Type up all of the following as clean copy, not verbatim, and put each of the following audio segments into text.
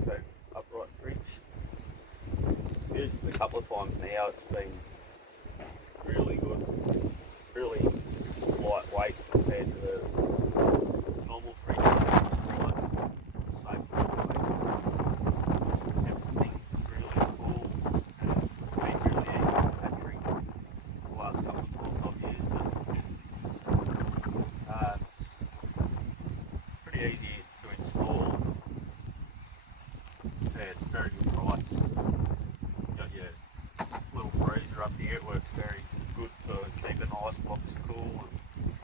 WAECO upright fridge. Used it a couple of times now. It's been really good, really lightweight compared to the normal fridge. It's so everything's really cool. It's been really easy with battery the last couple of times I've used it. It's pretty easy to install. Yeah, it's very good price. Got your little freezer up here. It works very good for keeping ice blocks cool and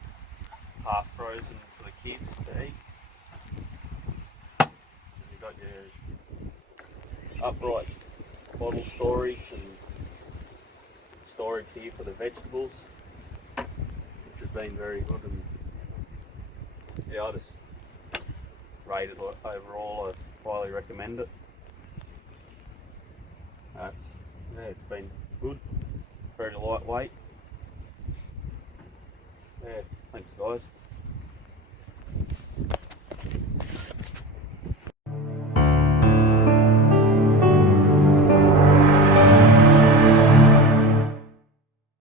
half frozen for the kids to eat. And you've got your upright bottle storage and storage here for the vegetables, which has been very good. And yeah, I just rate it overall. I highly recommend it. It's been good, very lightweight. Yeah, thanks guys.